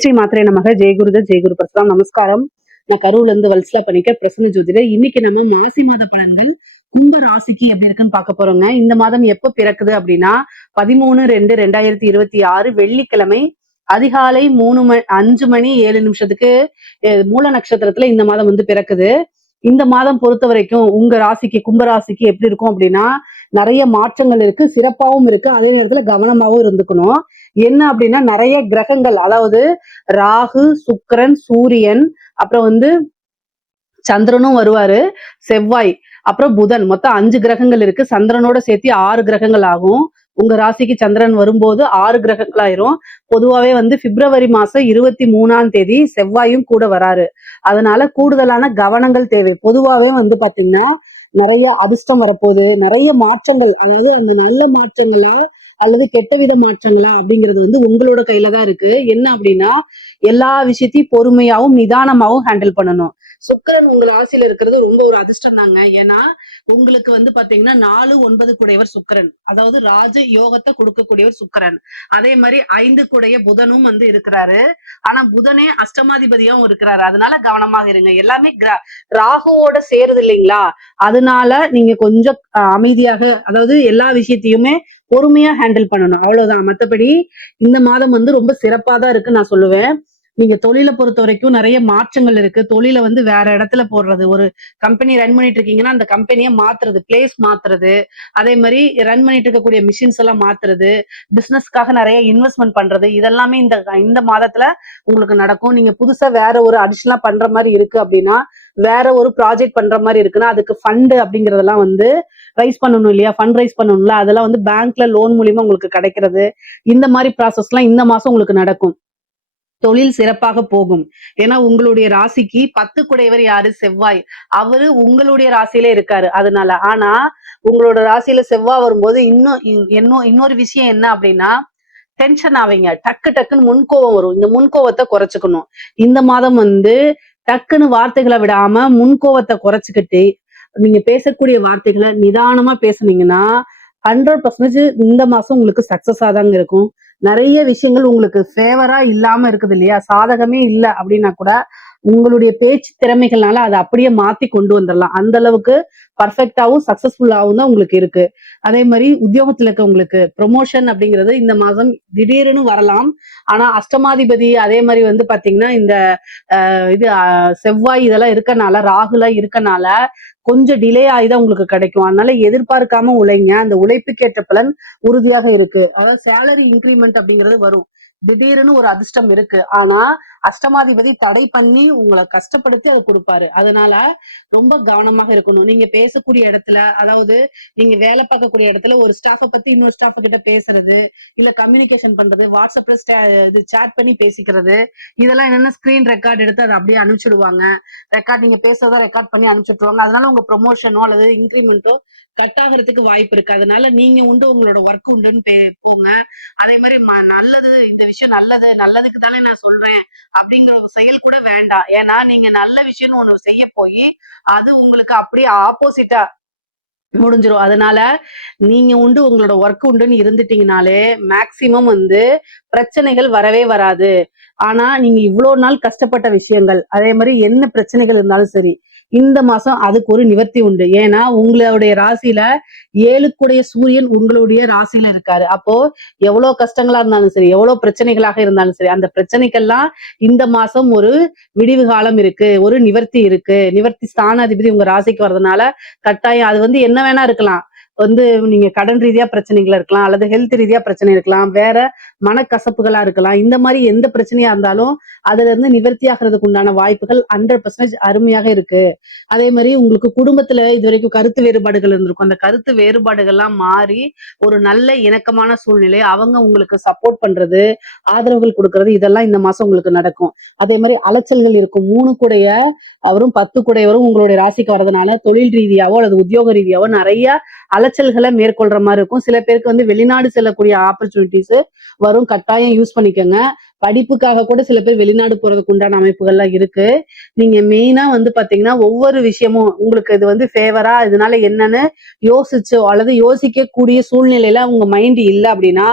ஜெயஸ்ரீ மாத்திரை நமக ஜெயகுருத ஜெயகுரு பிரசாதம். நமஸ்காரம். நான் கரூர்ல இருந்து வல்சலா பண்ணிக்க பிரசன்ன ஜோதிடர். இன்னைக்கு நம்ம மாசி மாத பலன்கள் கும்ப ராசிக்கு எப்படி இருக்குன்னு பார்க்க போறோங்க. இந்த மாதம் எப்ப பிறக்குது அப்படின்னா 13/2/2026 வெள்ளிக்கிழமை அதிகாலை 5:07 மூல நட்சத்திரத்துல இந்த மாதம் வந்து பிறக்குது. இந்த மாதம் பொறுத்த வரைக்கும் உங்க ராசிக்கு கும்பராசிக்கு எப்படி இருக்கும் அப்படின்னா நிறைய மாற்றங்கள் இருக்கு, சிறப்பாகவும் இருக்கு, அதே நேரத்துல கவனமாவும் இருந்துக்கணும். என்ன அப்படின்னா நிறைய கிரகங்கள், அதாவது ராகு, சுக்கிரன், சூரியன், அப்புறம் வந்து சந்திரனும் வருவாரு, செவ்வாய், அப்புறம் புதன், மொத்தம் 5 கிரகங்கள் இருக்கு. சந்திரனோட சேர்த்து 6 கிரகங்கள் ஆகும். உங்க ராசிக்கு சந்திரன் வரும்போது 6 கிரகங்கள் ஆயிரும். பொதுவாவே வந்து பிப்ரவரி மாசம் 23 செவ்வாயும் கூட வராரு. அதனால கூடுதலான கவனங்கள் தேவை. பொதுவாவே வந்து பாத்தீங்கன்னா நிறைய அதிர்ஷ்டம் வரப்போகுது, நிறைய மாற்றங்கள், அதாவது அந்த நல்ல மாற்றங்களா அல்லது கெட்ட வித மாற்றங்களா அப்படிங்கிறது வந்து உங்களோட கையில தான் இருக்கு. என்ன அப்படின்னா எல்லா விஷயத்தையும் பொறுமையாவும் நிதானமாவும் ஹேண்டில் பண்ணணும். சுக்கிரன் உங்க ராசியில இருக்கிறது ரொம்ப ஒரு அதிர்ஷ்டம் தாங்க. ஏன்னா உங்களுக்கு வந்து பாத்தீங்கன்னா 4-9 கூடையவர் சுக்கிரன், அதாவது ராஜ யோகத்தை கொடுக்கக்கூடியவர் சுக்கிரன். அதே மாதிரி 5 கூடைய புதனும் வந்து இருக்கிறாரு. ஆனா புதனே அஷ்டமாதிபதியாவும் இருக்கிறாரு. அதனால கவனமாக இருங்க. எல்லாமே ராகுவோட சேருது இல்லைங்களா, அதனால நீங்க கொஞ்சம் அமைதியாக, அதாவது எல்லா விஷயத்தையுமே பொறுமையா ஹேண்டில் பண்ணணும், அவ்வளவுதான். மத்தபடி இந்த மாதம் வந்து ரொம்ப சிறப்பா தான் இருக்குன்னு நான் சொல்லுவேன். நீங்க தொழிலை பொறுத்த வரைக்கும் நிறைய மாற்றங்கள் இருக்கு. தொழிலை வந்து வேற இடத்துல போடுறது, ஒரு கம்பெனி ரன் பண்ணிட்டு இருக்கீங்கன்னா அந்த கம்பெனியை மாத்துறது, பிளேஸ் மாத்துறது, அதே மாதிரி ரன் பண்ணிட்டு இருக்கக்கூடிய மிஷின்ஸ் எல்லாம் மாத்துறது, பிசினஸ்க்காக நிறைய இன்வெஸ்ட்மெண்ட் பண்றது, இதெல்லாமே இந்த மாதத்துல உங்களுக்கு நடக்கும். நீங்க புதுசா வேற ஒரு அடிஷனலா பண்ற மாதிரி இருக்கு அப்படின்னா, வேற ஒரு ப்ராஜெக்ட் பண்ற மாதிரி இருக்குன்னா அதுக்கு ஃபண்ட் அப்படிங்கறதெல்லாம் வந்து ரைஸ் பண்ணணும் இல்லையா, ஃபண்ட் ரைஸ் பண்ணணும்ல, அதெல்லாம் வந்து பேங்க்ல லோன் மூலியமா உங்களுக்கு கிடைக்கிறது, இந்த மாதிரி ப்ராசஸ் எல்லாம் இந்த மாசம் உங்களுக்கு நடக்கும். தொழில் சிறப்பாக போகும். ஏன்னா உங்களுடைய ராசிக்கு 10 குடையவர் யாரு, செவ்வாய். அவரு உங்களுடைய ராசியில இருக்காரு. அதனால ஆனா உங்களோட ராசியில செவ்வாய் வரும்போது இன்னொரு விஷயம் என்ன அப்படின்னா டென்ஷன் ஆவீங்க, டக்கு டக்குன்னு முன்கோவம் வரும். இந்த முன்கோவத்தை குறைச்சுக்கணும். இந்த மாதம் வந்து டக்குன்னு வார்த்தைகளை விடாம முன்கோவத்தை குறைச்சுக்கிட்டு நீங்க பேசக்கூடிய வார்த்தைகளை நிதானமா பேசுனீங்கன்னா 100% இந்த மாசம் உங்களுக்கு சக்சஸா தாங்க இருக்கும். நிறைய விஷயங்கள் உங்களுக்கு ஃபேவரா இல்லாம இருக்குது இல்லையா, சாதகமே இல்லை அப்படின்னா கூட உங்களுடைய பேச்சு திறமைகள்னால அதை அப்படியே மாத்தி கொண்டு வந்துடலாம். அந்த அளவுக்கு பர்ஃபெக்டாவும் சக்சஸ்ஃபுல்லாவும் தான் உங்களுக்கு இருக்கு. அதே மாதிரி உத்தியோகத்துல இருக்க உங்களுக்கு ப்ரொமோஷன் அப்படிங்கிறது இந்த மாதம் திடீர்னு வரலாம். ஆனா அஷ்டமாதிபதி அதே மாதிரி வந்து பாத்தீங்கன்னா இந்த இது செவ்வாய் இதெல்லாம் இருக்கனால, ராகுலாம் இருக்கனால கொஞ்சம் டிலே ஆகிதான் உங்களுக்கு கிடைக்கும். அதனால எதிர்பார்க்காம உழைங்க. அந்த உழைப்புக்கேற்ற பலன் உறுதியாக இருக்கு. அதாவது சேலரி இன்கிரிமெண்ட் அப்படிங்கிறது வரும். திடீர்னு ஒரு அதிர்ஷ்டம் இருக்கு. ஆனா அஷ்டமாதிபதி தடை பண்ணி உங்களை கஷ்டப்படுத்தி அதை கொடுப்பாரு. அதனால ரொம்ப கவனமாக இருக்கணும். நீங்க பேசக்கூடிய இடத்துல, அதாவது நீங்க வேலை பார்க்கக்கூடிய இடத்துல ஒரு ஸ்டாஃபை பத்தி இன்னொரு ஸ்டாஃப் கிட்ட பேசுறது, இல்ல கம்யூனிகேஷன் பண்றது, வாட்ஸ்அப்ல இது சாட் பண்ணி பேசிக்கிறது, இதெல்லாம் என்னன்னா ஸ்கிரீன் ரெக்கார்ட் எடுத்து அதை அப்படியே அனுப்பிச்சுடுவாங்க. நீங்க பேசுறதா ரெக்கார்ட் பண்ணி அனுப்பிச்சுட்டுருவாங்க. அதனால உங்க ப்ரொமோஷனோ அல்லது இன்கிரிமெண்ட்டோ கட் ஆகிறதுக்கு வாய்ப்பு இருக்கு. அதனால நீங்க உண்டு, உங்களோட ஒர்க் உண்டுன்னு போங்க. அதே மாதிரி நல்லது, இந்த விஷயம் நல்லதுக்கு தானே நான் சொல்றேன் அப்படிங்கிற ஒரு செயல் கூட வேண்டாம். ஏன்னா நீங்க நல்ல விஷயம்னு ஒண்ணு செய்ய போய் அது உங்களுக்கு அப்படியே ஆப்போசிட்டா முடிஞ்சிரும். அதனால நீங்க உண்டு, உங்களோட ஒர்க் உண்டுன்னு இருந்துட்டீங்கனாலே மேக்சிமம் வந்து பிரச்சனைகள் வரவே வராது. ஆனா நீங்க இவ்வளவு நாள் கஷ்டப்பட்ட விஷயங்கள், அதே மாதிரி என்ன பிரச்சனைகள் இருந்தாலும் சரி, இந்த மாசம் அதுக்கு ஒரு நிவர்த்தி உண்டு. ஏன்னா உங்களுடைய ராசியில 7 கூடைய சூரியன் உங்களுடைய ராசியில இருக்காரு. அப்போ எவ்வளவு கஷ்டங்களா இருந்தாலும் சரி, எவ்வளவு பிரச்சனைகளாக இருந்தாலும் சரி, அந்த பிரச்சனைக்கெல்லாம் இந்த மாசம் ஒரு விடிவு காலம் இருக்கு, ஒரு நிவர்த்தி இருக்கு. நிவர்த்தி ஸ்தானாதிபதி உங்க ராசிக்கு வர்றதுனால கட்டாயம் அது வந்து என்ன வேணா இருக்கலாம். வந்து நீங்க கடன் ரீதியா பிரச்சனைகள் இருக்கலாம், அல்லது ஹெல்த் ரீதியா பிரச்சனை இருக்கலாம், வேற மனக்கசப்புகளா இருக்கலாம். இந்த மாதிரி எந்த பிரச்சனையா இருந்தாலும் அதுல இருந்து நிவர்த்தி ஆகிறதுக்கு உண்டான வாய்ப்புகள் 100% அருமையாக இருக்கு. அதே மாதிரி உங்களுக்கு குடும்பத்துல இது வரைக்கும் கருத்து வேறுபாடுகள் இருந்திருக்கும். அந்த கருத்து வேறுபாடுகள்லாம் மாறி ஒரு நல்ல இணக்கமான சூழ்நிலை, அவங்க உங்களுக்கு சப்போர்ட் பண்றது, ஆதரவுகள் கொடுக்கறது, இதெல்லாம் இந்த மாசம் உங்களுக்கு நடக்கும். அதே மாதிரி அலைச்சல்கள் இருக்கும். 3 கூடைய அவரும் 10 கூடையவரும் உங்களுடைய ராசிக்கு வர்றதுனால தொழில் ரீதியாவோ அல்லது உத்தியோக ரீதியாவோ நிறைய அலைச்சல்களை மேற்கொள்ற மாதிரி இருக்கும். சில பேருக்கு வந்து வெளிநாடு செல்லக்கூடிய ஆப்பர்ச்சுனிட்டிஸ் வரும். கட்டாயம் யூஸ் பண்ணிக்கோங்க. படிப்புக்காக கூட சில பேர் வெளிநாடு போறதுக்கு உண்டான அமைப்புகள்லாம் இருக்கு. நீங்க மெயினா வந்து பாத்தீங்கன்னா ஒவ்வொரு விஷயமும் உங்களுக்கு இது வந்து ஃபேவரா, இதனால என்னன்னு யோசிச்சோ அல்லது யோசிக்க கூடிய சூழ்நிலையில உங்க மைண்ட் இல்லை அப்படின்னா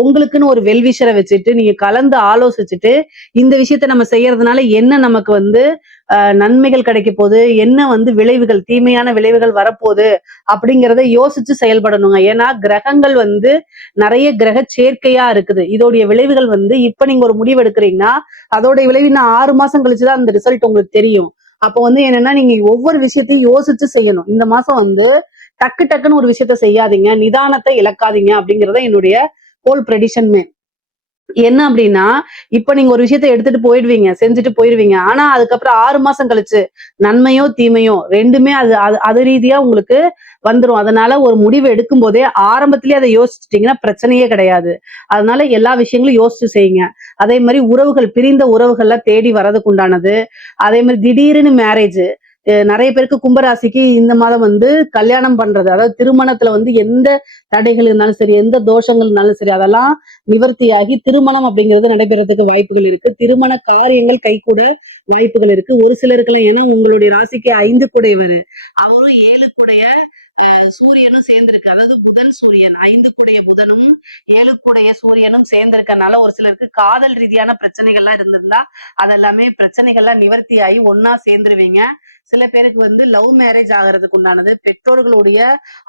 உங்களுக்குன்னு ஒரு வெல்விஷரை வச்சுட்டு நீங்க கலந்து ஆலோசிச்சுட்டு இந்த விஷயத்த நம்ம செய்யறதுனால என்ன நமக்கு வந்து நன்மைகள் கிடைக்க போகுது, என்ன வந்து விளைவுகள், தீமையான விளைவுகள் வரப்போகுது அப்படிங்கிறத யோசிச்சு செயல்படணுங்க. ஏன்னா கிரகங்கள் வந்து நிறைய கிரக சேர்க்கையா இருக்குது. இதோடைய விளைவுகள் வந்து இப்ப நீங்க ஒரு முடிவு எடுக்கிறீங்கன்னா அதோட விளைவு இன்னும் 6 மாசம் கழிச்சுதான் அந்த ரிசல்ட் உங்களுக்கு தெரியும். அப்போ வந்து என்னன்னா நீங்க ஒவ்வொரு விஷயத்தையும் யோசிச்சு செய்யணும். இந்த மாசம் வந்து டக்கு டக்குன்னு ஒரு விஷயத்த செய்யாதீங்க, நிதானத்தை இழக்காதீங்க அப்படிங்கறத என்னுடைய ஹோல் ப்ரெடிஷன்மே. என்ன அப்படின்னா இப்ப நீங்க ஒரு விஷயத்த எடுத்துட்டு போயிடுவீங்க, செஞ்சுட்டு போயிருவீங்க. ஆனா அதுக்கப்புறம் 6 மாசம் கழிச்சு நன்மையோ தீமையோ ரெண்டுமே அது அது அது ரீதியா உங்களுக்கு வந்துரும். அதனால ஒரு முடிவு எடுக்கும் போதே ஆரம்பத்திலேயே அதை யோசிச்சுட்டீங்கன்னா பிரச்சனையே கிடையாது. அதனால எல்லா விஷயங்களும் யோசிச்சு செய்யுங்க. அதே மாதிரி உறவுகள், பிரிந்த உறவுகள்லாம் தேடி வர்றதுக்கு உண்டானது. அதே மாதிரி திடீர்னு மேரேஜ், நிறைய பேருக்கு கும்பராசிக்கு இந்த மாதம் வந்து கல்யாணம் பண்றது, அதாவது திருமணத்துல வந்து எந்த தடைகள் இருந்தாலும் சரி, எந்த தோஷங்கள் இருந்தாலும் சரி, அதெல்லாம் நிவர்த்தியாகி திருமணம் அப்படிங்கிறது நடைபெறதுக்கு வாய்ப்புகள் இருக்கு. திருமண காரியங்கள் கைகூட வாய்ப்புகள் இருக்கு. ஒரு சிலருக்கெல்லாம் ஏன்னா உங்களுடைய ராசிக்கு 5 குடையவர், அவரும் 7 குடைய சூரியனும் சேர்ந்திருக்கு. அதாவது புதன் சூரியன், 5 குடைய புதனும் 7 குடைய சூரியனும் சேர்ந்திருக்கனால ஒரு சிலருக்கு காதல் ரீதியான பிரச்சனைகள்லாம் இருந்திருந்தா அதெல்லாமே பிரச்சனைகள்லாம் நிவர்த்தி ஆகி ஒன்னா சேர்ந்துருவீங்க. சில பேருக்கு வந்து லவ் மேரேஜ் ஆகிறதுக்கு உண்டானது, பெற்றோர்களுடைய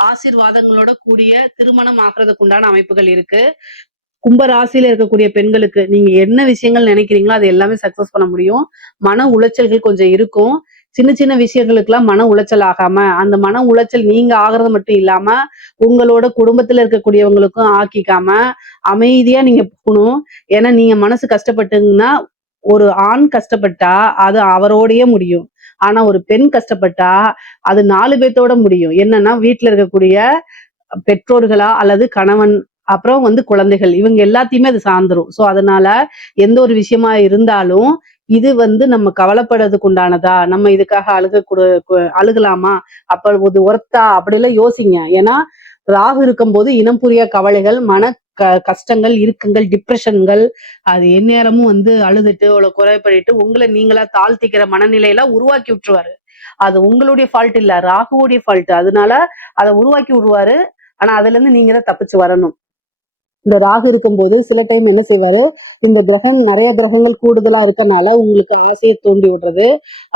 ஆசீர்வாதங்களோட கூடிய திருமணம் ஆகிறதுக்கு உண்டான அமைப்புகள் இருக்கு. கும்ப ராசியில இருக்கக்கூடிய பெண்களுக்கு நீங்க என்ன விஷயங்கள் நினைக்கிறீங்களோ அது எல்லாமே சக்சஸ் பண்ண முடியும். மன உளைச்சல்கள் கொஞ்சம் இருக்கும். சின்ன சின்ன விஷயங்களுக்கெல்லாம் மன உளைச்சல் ஆகாம, அந்த மன உளைச்சல் நீங்க ஆகுறது மட்டும் இல்லாம உங்களோட குடும்பத்துல இருக்கக்கூடியவங்களுக்கும் ஆக்கிக்காம அமைதியா நீங்க போகணும். ஏன்னா நீங்க மனசு கஷ்டப்பட்டுங்கன்னா, ஒரு ஆண் கஷ்டப்பட்டா அது அவரோடயே முடியும். ஆனா ஒரு பெண் கஷ்டப்பட்டா அது 4 பேத்தோட முடியும். என்னன்னா வீட்டுல இருக்கக்கூடிய பெற்றோர்களா அல்லது கணவன், அப்புறம் வந்து குழந்தைகள், இவங்க எல்லாத்தையுமே அது சார்ந்துரும். சோ அதனால எந்த ஒரு விஷயமா இருந்தாலும் இது வந்து நம்ம கவலைப்படுறதுக்கு உண்டானதா, நம்ம இதுக்காக அழுகலாமா, அப்ப இது ஒர்த்தா அப்படிலாம் யோசிங்க. ஏன்னா ராகு இருக்கும்போது இனம் புரியா கவலைகள், மன கஷ்டங்கள், இறுக்கங்கள், டிப்ரெஷன்கள், அது எந்நேரமும் வந்து அழுதுட்டு குறைபடிட்டு உங்களை நீங்களா தாழ்த்திக்கிற மனநிலையெல்லாம் உருவாக்கி விட்டுருவாரு. அது உங்களுடைய ஃபால்ட் இல்ல, ராகுவோடைய ஃபால்ட். அதனால அதை உருவாக்கி விடுவாரு. ஆனா அதுல இருந்து நீங்க தான் தப்பிச்சு வரணும். இந்த ராகு இருக்கும்போது சில டைம் என்ன செய்வாரு, இந்த நிறைய கிரகங்கள் கூடுதலா இருக்கனால உங்களுக்கு ஆசையை தூண்டி விடுறது,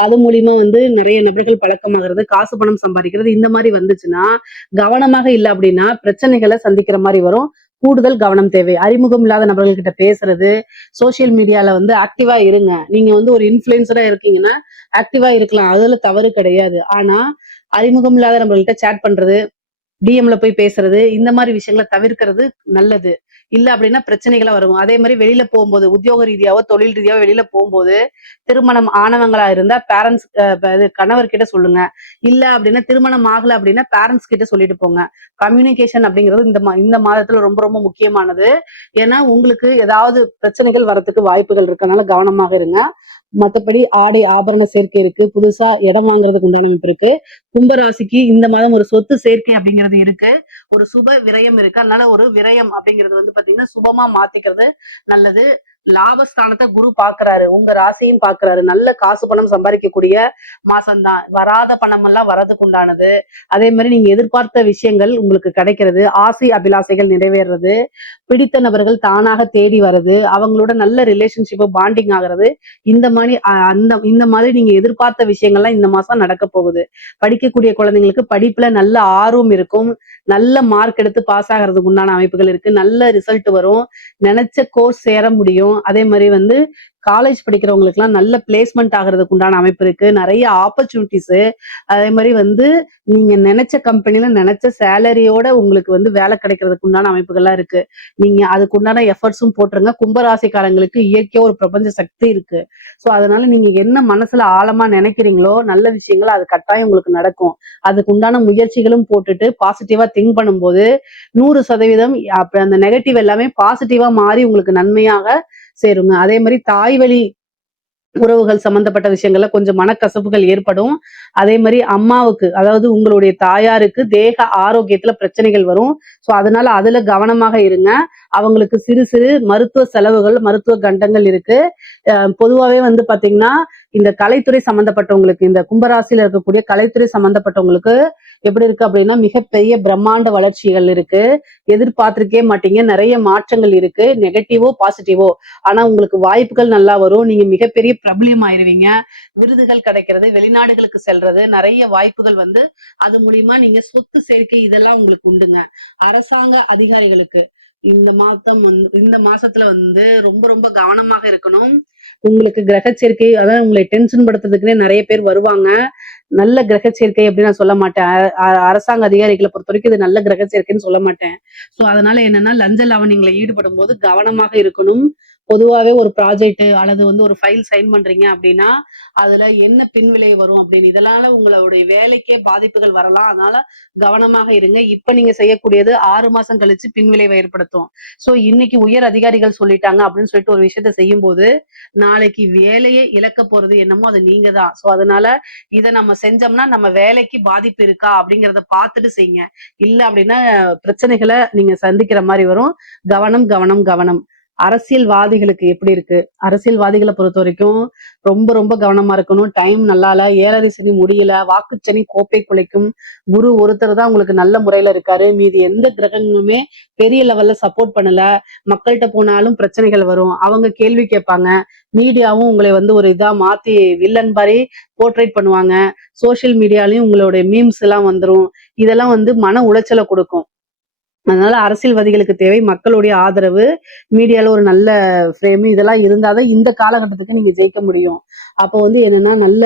அது மூலியமா வந்து நிறைய நபர்கள் பழக்கமாகிறது, காசு பணம் சம்பாதிக்கிறது, இந்த மாதிரி வந்துச்சுன்னா கவனமாக இல்லை அப்படின்னா பிரச்சனைகளை சந்திக்கிற மாதிரி வரும். கூடுதல் கவனம் தேவை. அறிமுகம் இல்லாத நபர்கள் கிட்ட பேசுறது, சோசியல் மீடியால வந்து ஆக்டிவா இருங்க. நீங்க வந்து ஒரு இன்ஃபுளுசரா இருக்கீங்கன்னா ஆக்டிவா இருக்கலாம், அதுல தவறு கிடையாது. ஆனா அறிமுகம் இல்லாத நபர்கள்ட்ட சேட் பண்றது, டிஎம்ல போய் பேசுறது, இந்த மாதிரி விஷயங்களை தவிர்க்கிறது நல்லது. இல்ல அப்படின்னா பிரச்சனைகளா வரும். அதே மாதிரி வெளியில போகும்போது உத்தியோக ரீதியாவோ தொழில் ரீதியாவோ வெளியில போகும்போது திருமணம் ஆனவங்களா இருந்தா பேரண்ட்ஸ், கணவர் கிட்ட சொல்லுங்க. இல்ல அப்படின்னா திருமணம் ஆகல அப்படின்னா பேரண்ட்ஸ் கிட்ட சொல்லிட்டு போங்க. கம்யூனிகேஷன் அப்படிங்கிறது இந்த மாதத்துல ரொம்ப ரொம்ப முக்கியமானது. ஏன்னா உங்களுக்கு ஏதாவது பிரச்சனைகள் வரத்துக்கு வாய்ப்புகள் இருக்கனால கவனமாக இருங்க. மத்தபடி ஆடை ஆபரண சேர்க்கை இருக்கு, புதுசா இடம் வாங்குறதுக்கு உண்டான அமைப்பு இருக்கு. கும்பராசிக்கு இந்த மாதம் ஒரு சொத்து சேர்க்கை அப்படிங்கிறது இருக்கு, ஒரு சுப விரயம் இருக்கு. அதனால ஒரு விரயம் அப்படிங்கிறது வந்து பாத்தீங்கன்னா சுபமா மாத்திக்கிறது நல்லது. லாபஸ்தானத்தை குரு பாக்குறாரு, உங்க ராசியும் பாக்குறாரு. நல்ல காசு பணம் சம்பாதிக்கக்கூடிய மாசம்தான். வராத பணம் எல்லாம் வரதுக்கு உண்டானது. அதே மாதிரி நீங்க எதிர்பார்த்த விஷயங்கள் உங்களுக்கு கிடைக்கிறது, ஆசை அபிலாசைகள் நிறைவேறது, பிடித்த நபர்கள் தானாக தேடி வர்றது, அவங்களோட நல்ல ரிலேஷன்ஷிப் பாண்டிங் ஆகிறது. இந்த மாதிரி நீங்க எதிர்பார்த்த விஷயங்கள்லாம் இந்த மாசம் நடக்க போகுது. படிக்கக்கூடிய குழந்தைங்களுக்கு படிப்புல நல்ல ஆர்வம் இருக்கும், நல்ல மார்க் எடுத்து பாஸ் ஆகிறதுக்கு உண்டான அமைப்புகள் இருக்கு, நல்ல ரிசல்ட் வரும், நினைச்ச கோர்ஸ் சேர முடியும். அதே மாதிரி வந்து காலேஜ் படிக்கிறவங்களுக்கு எல்லாம் நல்ல பிளேஸ்மெண்ட் ஆகிறதுக்கு உண்டான அமைப்பு இருக்கு, நிறைய ஆப்பர்ச்சுனிட்டிஸ். அதே மாதிரி வந்து நீங்க நினைச்ச கம்பெனில நினைச்ச சேலரியோட உங்களுக்கு வந்து வேலை கிடைக்கிறதுக்கு உண்டான அமைப்புகள்லாம் இருக்கு. நீங்க அதுக்கு உண்டான எஃபர்ட்ஸும் போட்டுருங்க. கும்பராசிக்காரங்களுக்கு இயற்கையா ஒரு பிரபஞ்ச சக்தி இருக்கு. சோ அதனால நீங்க என்ன மனசுல ஆழமா நினைக்கிறீங்களோ நல்ல விஷயங்கள் அது கட்டாயம் உங்களுக்கு நடக்கும். அதுக்கு உண்டான முயற்சிகளும் போட்டுட்டு பாசிட்டிவா திங்க் பண்ணும்போது 100% அந்த நெகட்டிவ் எல்லாமே பாசிட்டிவா மாறி உங்களுக்கு நன்மையாக சேருங்க. அதே மாதிரி தாய் வழி உறவுகள் சம்பந்தப்பட்ட விஷயங்கள்ல கொஞ்சம் மனக்கசப்புகள் ஏற்படும். அதே மாதிரி அம்மாவுக்கு, அதாவது உங்களுடைய தாயாருக்கு தேக ஆரோக்கியத்துல பிரச்சனைகள் வரும். சோ அதனால அதுல கவனமாக இருங்க. அவங்களுக்கு சிறு சிறு மருத்துவ செலவுகள், மருத்துவ கண்டங்கள் இருக்கு. பொதுவாவே வந்து பாத்தீங்கன்னா, இந்த கலைத்துறை சம்பந்தப்பட்டவங்களுக்கு, இந்த கும்பராசியில இருக்கக்கூடிய கலைத்துறை சம்பந்தப்பட்டவங்களுக்கு எப்படி இருக்கு அப்படின்னா, மிகப்பெரிய பிரம்மாண்ட வளர்ச்சிகள் இருக்கு. எதிர்பார்த்திருக்கவே மாட்டீங்க. நிறைய மாற்றங்கள் இருக்கு. நெகட்டிவோ, பாசிட்டிவோ. ஆனா உங்களுக்கு வாய்ப்புகள் நல்லா வரும். நீங்க மிகப்பெரிய பிரபலியம் ஆயிருவீங்க. விருதுகள் கிடைக்கிறது, வெளிநாடுகளுக்கு செல்றது, நிறைய வாய்ப்புகள் வந்து அது மூலியமா நீங்க சொத்து சேர்க்கை இதெல்லாம் உங்களுக்கு உண்டுங்க. அரசாங்க அதிகாரிகளுக்கு இந்த மாசத்துல வந்து ரொம்ப ரொம்ப கவனமாக இருக்கணும். உங்களுக்கு கிரக சேர்க்கை, அதான் உங்களை டென்ஷன் படுத்துறதுக்குன்னே நிறைய பேர் வருவாங்க. நல்ல கிரக சேர்க்கை அப்படின்னு நான் சொல்ல மாட்டேன். அரசாங்க அதிகாரிகளை பொறுத்த வரைக்கும் இது நல்ல கிரக சேர்க்கைன்னு சொல்ல மாட்டேன். சோ அதனால என்னன்னா, லஞ்ச லாவணியங்களை ஈடுபடும் போது கவனமாக இருக்கணும். பொதுவாவே ஒரு ப்ராஜெக்ட் அல்லது வந்து ஒரு ஃபைல் சைன் பண்றீங்க அப்படின்னா, அதுல என்ன பின்விளை வரும் அப்படின்னு, இதனால உங்களுடைய வேலைக்கே பாதிப்புகள் வரலாம். அதனால கவனமாக இருங்க. இப்ப நீங்க செய்யக்கூடியது 6 மாசம் கழிச்சு பின்விளைவை ஏற்படுத்தும். சோ இன்னைக்கு உயர் அதிகாரிகள் சொல்லிட்டாங்க அப்படின்னு சொல்லிட்டு ஒரு விஷயத்த செய்யும்போது, நாளைக்கு வேலையே இழக்க போறது என்னமோ அது நீங்க தான். சோ அதனால இத நம்ம செஞ்சோம்னா நம்ம வேலைக்கு பாதிப்பு இருக்கா அப்படிங்கிறத பார்த்துட்டு செய்யுங்க. இல்ல அப்படின்னா பிரச்சனைகளை நீங்க சந்திக்கிற மாதிரி வரும். கவனம், கவனம், கவனம். அரசியல்வாதிகளுக்கு எப்படி இருக்கு? அரசியல்வாதிகளை பொறுத்த வரைக்கும் ரொம்ப ரொம்ப கவனமா இருக்கணும். டைம் நல்லா இல்ல, 7:30 சனி முடியல, வாக்குச்சனி கோப்பை குலைக்கும். குரு ஒருத்தர் தான் உங்களுக்கு நல்ல முறையில இருக்காரு. மீதி எந்த கிரகங்களுமே பெரிய லெவல்ல சப்போர்ட் பண்ணல. மக்கள்கிட்ட போனாலும் பிரச்சனைகள் வரும். அவங்க கேள்வி கேட்பாங்க. மீடியாவும் உங்களை வந்து ஒரு இதா மாத்தி வில்லன் மாதிரி போர்ட்ரேட் பண்ணுவாங்க. சோசியல் மீடியாலயும் உங்களுடைய மீம்ஸ் எல்லாம் வந்துரும். இதெல்லாம் வந்து மன உளைச்சலை கொடுக்கும். அதனால அரசியல்வாதிகளுக்கு தேவை மக்களுடைய ஆதரவு, மீடியால ஒரு நல்ல ஃப்ரேம் இதெல்லாம் இருந்தாதான் இந்த காலகட்டத்துக்கு நீங்க ஜெயிக்க முடியும். அப்போ வந்து என்னன்னா, நல்ல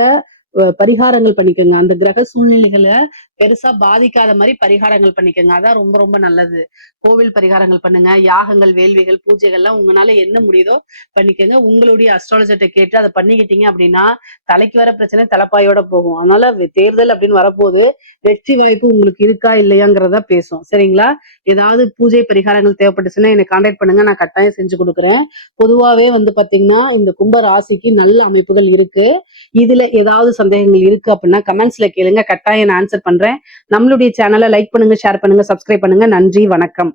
பரிகாரங்கள் பண்ணிக்கோங்க. அந்த கிரக சூழ்நிலைகளை பெருசா பாதிக்காத மாதிரி பரிகாரங்கள் பண்ணிக்கோங்க. அதான் ரொம்ப ரொம்ப நல்லது. கோவில் பரிகாரங்கள் பண்ணுங்க. யாகங்கள், வேள்விகள், பூஜைகள்லாம் உங்களால என்ன முடியுதோ பண்ணிக்கோங்க. உங்களுடைய அஸ்ட்ராலஜர்ட்ட கேட்டு அதை பண்ணிக்கிட்டீங்க அப்படின்னா, தலைக்கு வர பிரச்சனை தலைப்பாயோட போகும். அதனால தேர்தல் அப்படின்னு வரப்போது வெற்றி வாய்ப்பு உங்களுக்கு இருக்கா இல்லையாங்கிறத பேசும். சரிங்களா? ஏதாவது பூஜை பரிகாரங்கள் தேவைப்பட்டுச்சுன்னா என்னை கான்டாக்ட் பண்ணுங்க. நான் கட்டாயம் செஞ்சு கொடுக்குறேன். பொதுவாவே வந்து பாத்தீங்கன்னா, இந்த கும்ப ராசிக்கு நல்ல அமைப்புகள் இருக்கு. இதுல ஏதாவது சந்தேகங்கள் இருக்கு அப்படின்னா கமெண்ட்ஸ்ல கேளுங்க. கட்டாயம் நான் ஆன்சர் பண்றேன். நம்மளுடைய சேனலை லைக் பண்ணுங்க, ஷேர் பண்ணுங்க, சப்ஸ்கிரைப் பண்ணுங்க. நன்றி, வணக்கம்.